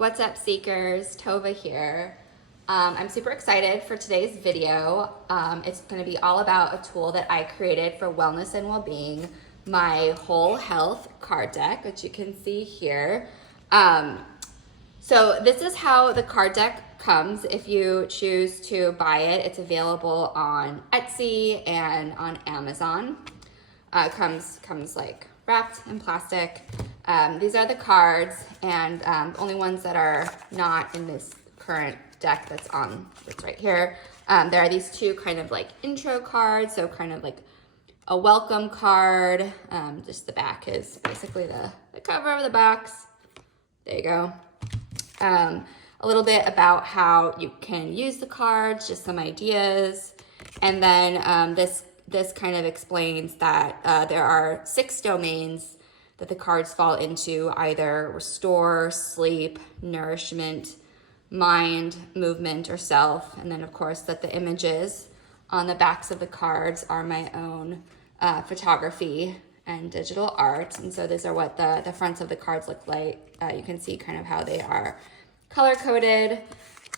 What's up, Seekers? Tova here. I'm super excited for today's video. It's going to be all about a tool that I created for wellness and well-being, my whole health card deck, which you can see here. So this is how the card deck comes if you choose to buy it. It's available on Etsy and on Amazon. Comes like wrapped in plastic. These are the cards, and only ones that are not in this current deck that's right here. There are these two kind of like intro cards, so kind of like a welcome card. Just the back is basically the cover of the box. There you go. A little bit about how you can use the cards, just some ideas, and then this kind of explains that there are 6 domains that the cards fall into: either restore, sleep, nourishment, mind, movement, or self. And then of course that the images on the backs of the cards are my own photography and digital art. And so these are what the fronts of the cards look like. You can see kind of how they are color-coded.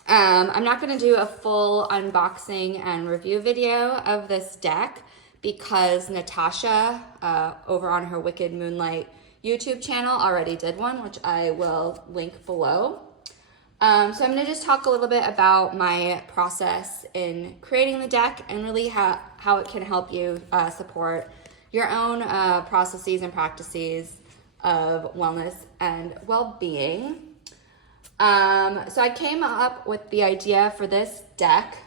I'm not going to do a full unboxing and review video of this deck because Natasha over on her Wicked Moonlight YouTube channel already did one, which I will link below. So I'm going to just talk a little bit about my process in creating the deck and really how it can help you support your own processes and practices of wellness and well-being. So I came up with the idea for this deck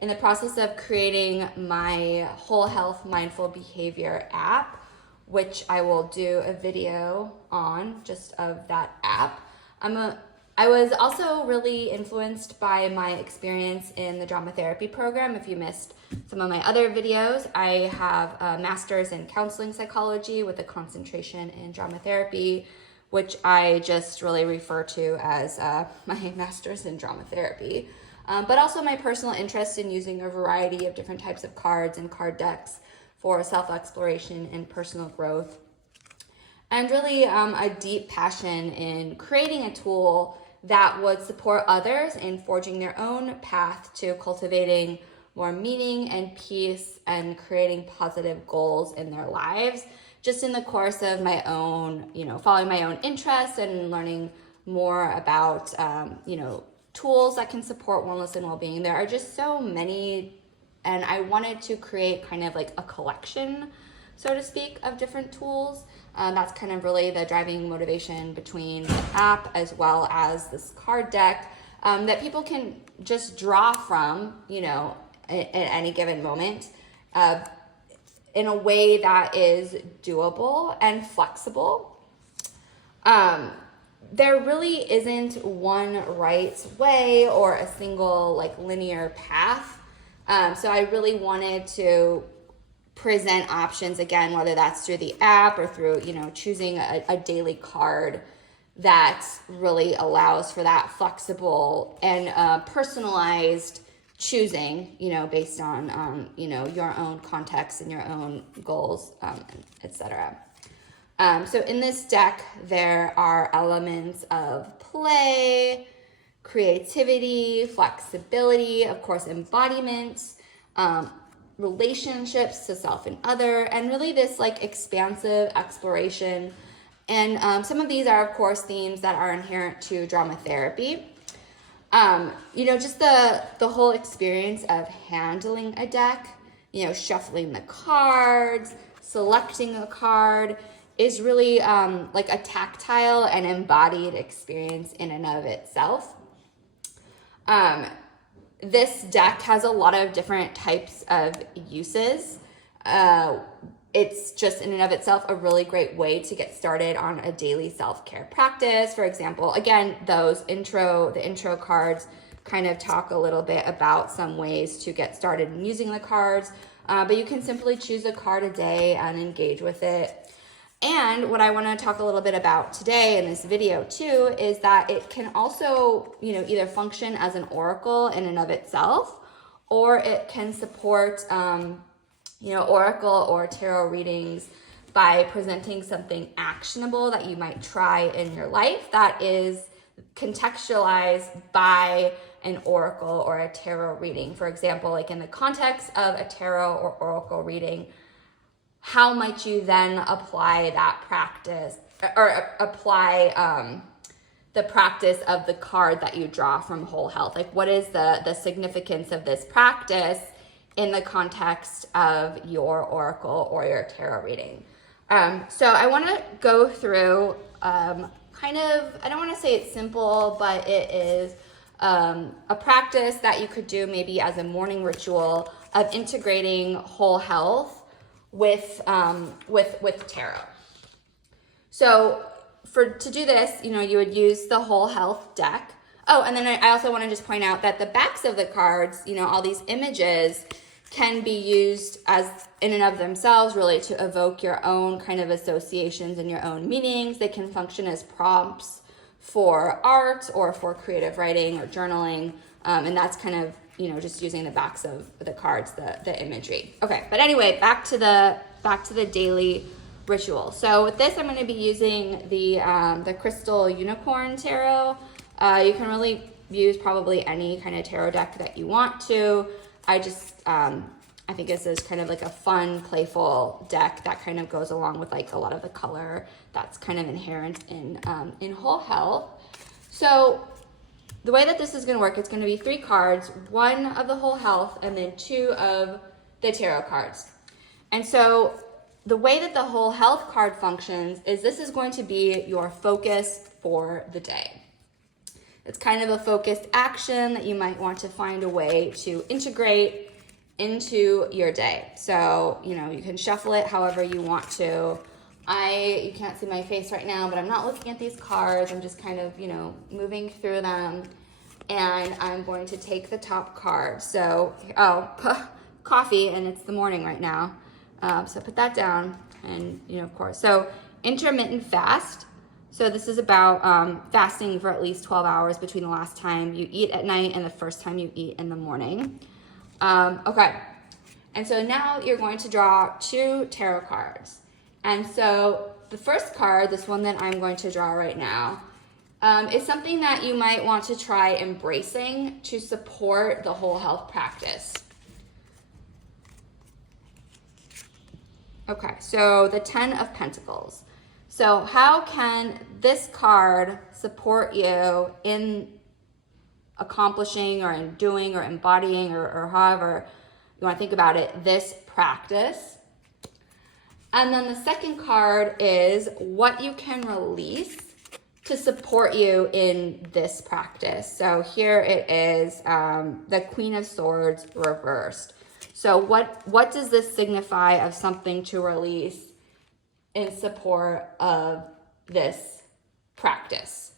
in the process of creating my whole health mindful behavior app, which I will do a video on just of that app. I was also really influenced by my experience in the drama therapy program. If you missed some of my other videos, I have a master's in counseling psychology with a concentration in drama therapy, which I just really refer to as my master's in drama therapy. But also my personal interest in using a variety of different types of cards and card decks for self-exploration and personal growth. And really a deep passion in creating a tool that would support others in forging their own path to cultivating more meaning and peace and creating positive goals in their lives, just in the course of my own, following my own interests and learning more about, tools that can support wellness and well-being. There are just so many, and I wanted to create kind of like a collection, so to speak, of different tools. That's kind of really the driving motivation between the app as well as this card deck that people can just draw from, at any given moment in a way that is doable and flexible. There really isn't one right way or a single linear path. So I really wanted to present options, again, whether that's through the app or through, choosing a daily card that really allows for that flexible and personalized choosing, based on, your own context and your own goals, etc. So in this deck, there are elements of play, creativity, flexibility, of course, embodiment, relationships to self and other, and really this expansive exploration. And some of these are, of course, themes that are inherent to drama therapy. Just the whole experience of handling a deck, shuffling the cards, selecting a card, is really like a tactile and embodied experience in and of itself. This deck has a lot of different types of uses. It's just in and of itself a really great way to get started on a daily self-care practice. For example, again, the intro cards kind of talk a little bit about some ways to get started in using the cards, but you can simply choose a card a day and engage with it. And what I want to talk a little bit about today in this video too is that it can also, either function as an oracle in and of itself, or it can support, oracle or tarot readings by presenting something actionable that you might try in your life that is contextualized by an oracle or a tarot reading. For example, like in the context of a tarot or oracle reading, how might you then apply that practice or apply the practice of the card that you draw from Whole Health? Like, what is the significance of this practice in the context of your oracle or your tarot reading? So I want to go through kind of, I don't want to say it's simple, but it is a practice that you could do maybe as a morning ritual of integrating Whole Health with tarot. So to do this, you would use the Whole Health deck. Oh, and then I also want to just point out that the backs of the cards, all these images can be used as in and of themselves really to evoke your own kind of associations and your own meanings. They can function as prompts for art or for creative writing or journaling. And that's kind of, just using the backs of the cards, the imagery. Okay, but anyway, back to the daily ritual. So with this, I'm going to be using the Crystal Unicorn Tarot. You can really use probably any kind of tarot deck that you want to. I think this is kind of like a fun, playful deck that kind of goes along with like a lot of the color that's kind of inherent in Whole Health. So the way that this is going to work, it's going to be 3 cards, 1 of the Whole Health and then 2 of the tarot cards. And so the way that the Whole Health card functions is this is going to be your focus for the day. It's kind of a focused action that you might want to find a way to integrate into your day. So, you can shuffle it however you want to. You can't see my face right now, but I'm not looking at these cards. I'm just kind of, moving through them. And I'm going to take the top card. So, coffee, and it's the morning right now. So put that down, and, of course. So, intermittent fast. So this is about fasting for at least 12 hours between the last time you eat at night and the first time you eat in the morning. Okay, and so now you're going to draw 2 tarot cards. And so the first card, this one that I'm going to draw right now, is something that you might want to try embracing to support the Whole Health practice. Okay, so the 10 of Pentacles. So how can this card support you in accomplishing or in doing or embodying or however you want to think about it, this practice? And then the second card is what you can release to support you in this practice. So here it is, the Queen of Swords reversed. So what does this signify of something to release in support of this practice?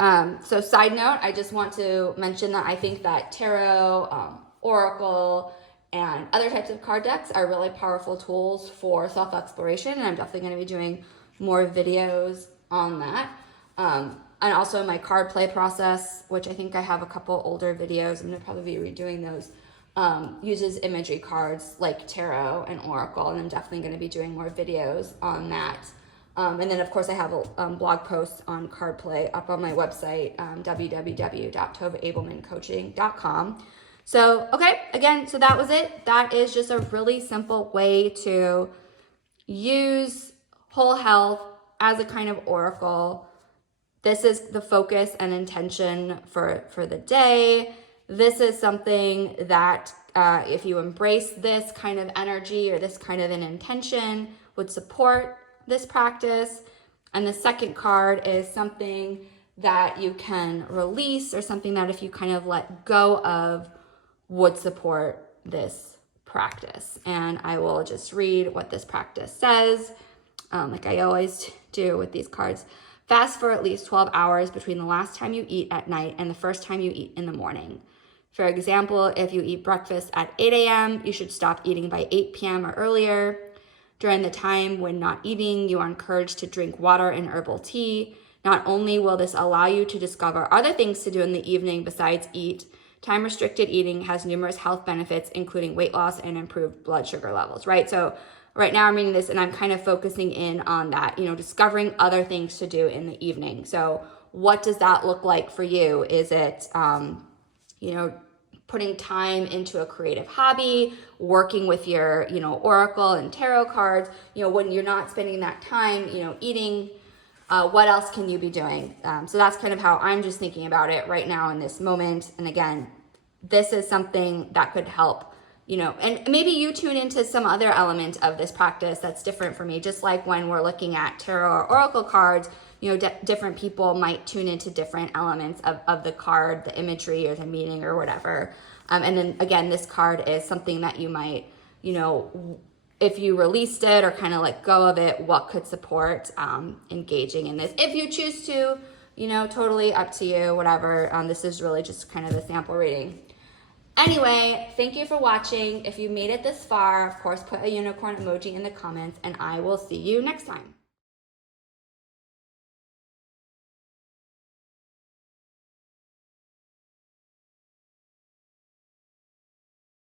So side note, I just want to mention that I think that tarot, oracle, and other types of card decks are really powerful tools for self-exploration, and I'm definitely going to be doing more videos on that. And also my card play process, which I think I have a couple older videos. I'm going to probably be redoing those. Uses imagery cards like tarot and oracle, and I'm definitely going to be doing more videos on that. And then, of course, I have a blog post on card play up on my website, www.tovaabelmancoaching.com. So, okay, again, so that was it. That is just a really simple way to use Whole Health as a kind of oracle. This is the focus and intention for the day. This is something that if you embrace this kind of energy or this kind of an intention would support this practice. And the second card is something that you can release or something that if you kind of let go of would support this practice. And I will just read what this practice says, like I always do with these cards. Fast for at least 12 hours between the last time you eat at night and the first time you eat in the morning. For example, if you eat breakfast at 8 a.m., you should stop eating by 8 p.m. or earlier. During the time when not eating, you are encouraged to drink water and herbal tea. Not only will this allow you to discover other things to do in the evening besides eat, time-restricted eating has numerous health benefits, including weight loss and improved blood sugar levels, right? So right now I'm reading this and I'm kind of focusing in on that, discovering other things to do in the evening. So what does that look like for you? Is it, you know, putting time into a creative hobby, working with your, you know, oracle and tarot cards? You know, when you're not spending that time, you know, eating, what else can you be doing? So that's kind of how I'm just thinking about it right now in this moment. And again, this is something that could help, you know, and maybe you tune into some other element of this practice that's different for me. Just like when we're looking at tarot or oracle cards, you know, different people might tune into different elements of the card, the imagery or the meaning or whatever. And then again, this card is something that you might, you know, if you released it or kind of let go of it, what could support engaging in this? If you choose to, you know, totally up to you, whatever. This is really just kind of the sample reading. Anyway, thank you for watching. If you made it this far, of course, put a unicorn emoji in the comments, and I will see you next time.